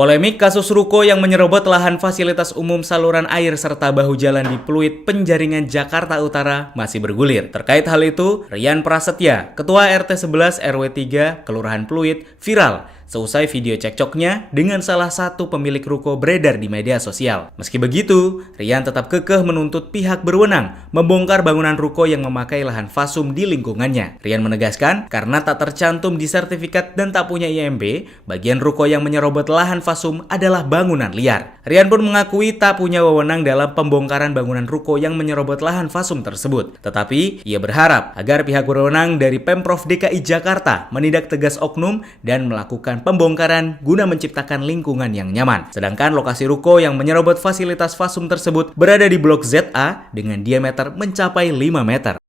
Polemik kasus ruko yang menyerobot lahan fasilitas umum saluran air serta bahu jalan di Pluit, Penjaringan, Jakarta Utara masih bergulir. Terkait hal itu, Rian Prasetya, Ketua RT 11 RW 3 Kelurahan Pluit, viral seusai video cekcoknya dengan salah satu pemilik ruko beredar di media sosial. Meski begitu, Rian tetap kekeh menuntut pihak berwenang membongkar bangunan ruko yang memakai lahan fasum di lingkungannya. Rian menegaskan, karena tak tercantum di sertifikat dan tak punya IMB, bagian ruko yang menyerobot lahan fasum adalah bangunan liar. Rian pun mengakui tak punya wewenang dalam pembongkaran bangunan ruko yang menyerobot lahan fasum tersebut. Tetapi, ia berharap agar pihak berwenang dari Pemprov DKI Jakarta menindak tegas oknum dan melakukan pembongkaran guna menciptakan lingkungan yang nyaman. Sedangkan lokasi ruko yang menyerobot fasilitas fasum tersebut berada di Blok ZA dengan diameter mencapai 5 meter.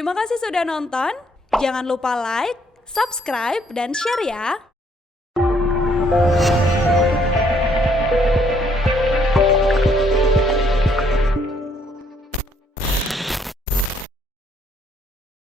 Terima kasih sudah nonton. Jangan lupa like, subscribe, dan share ya.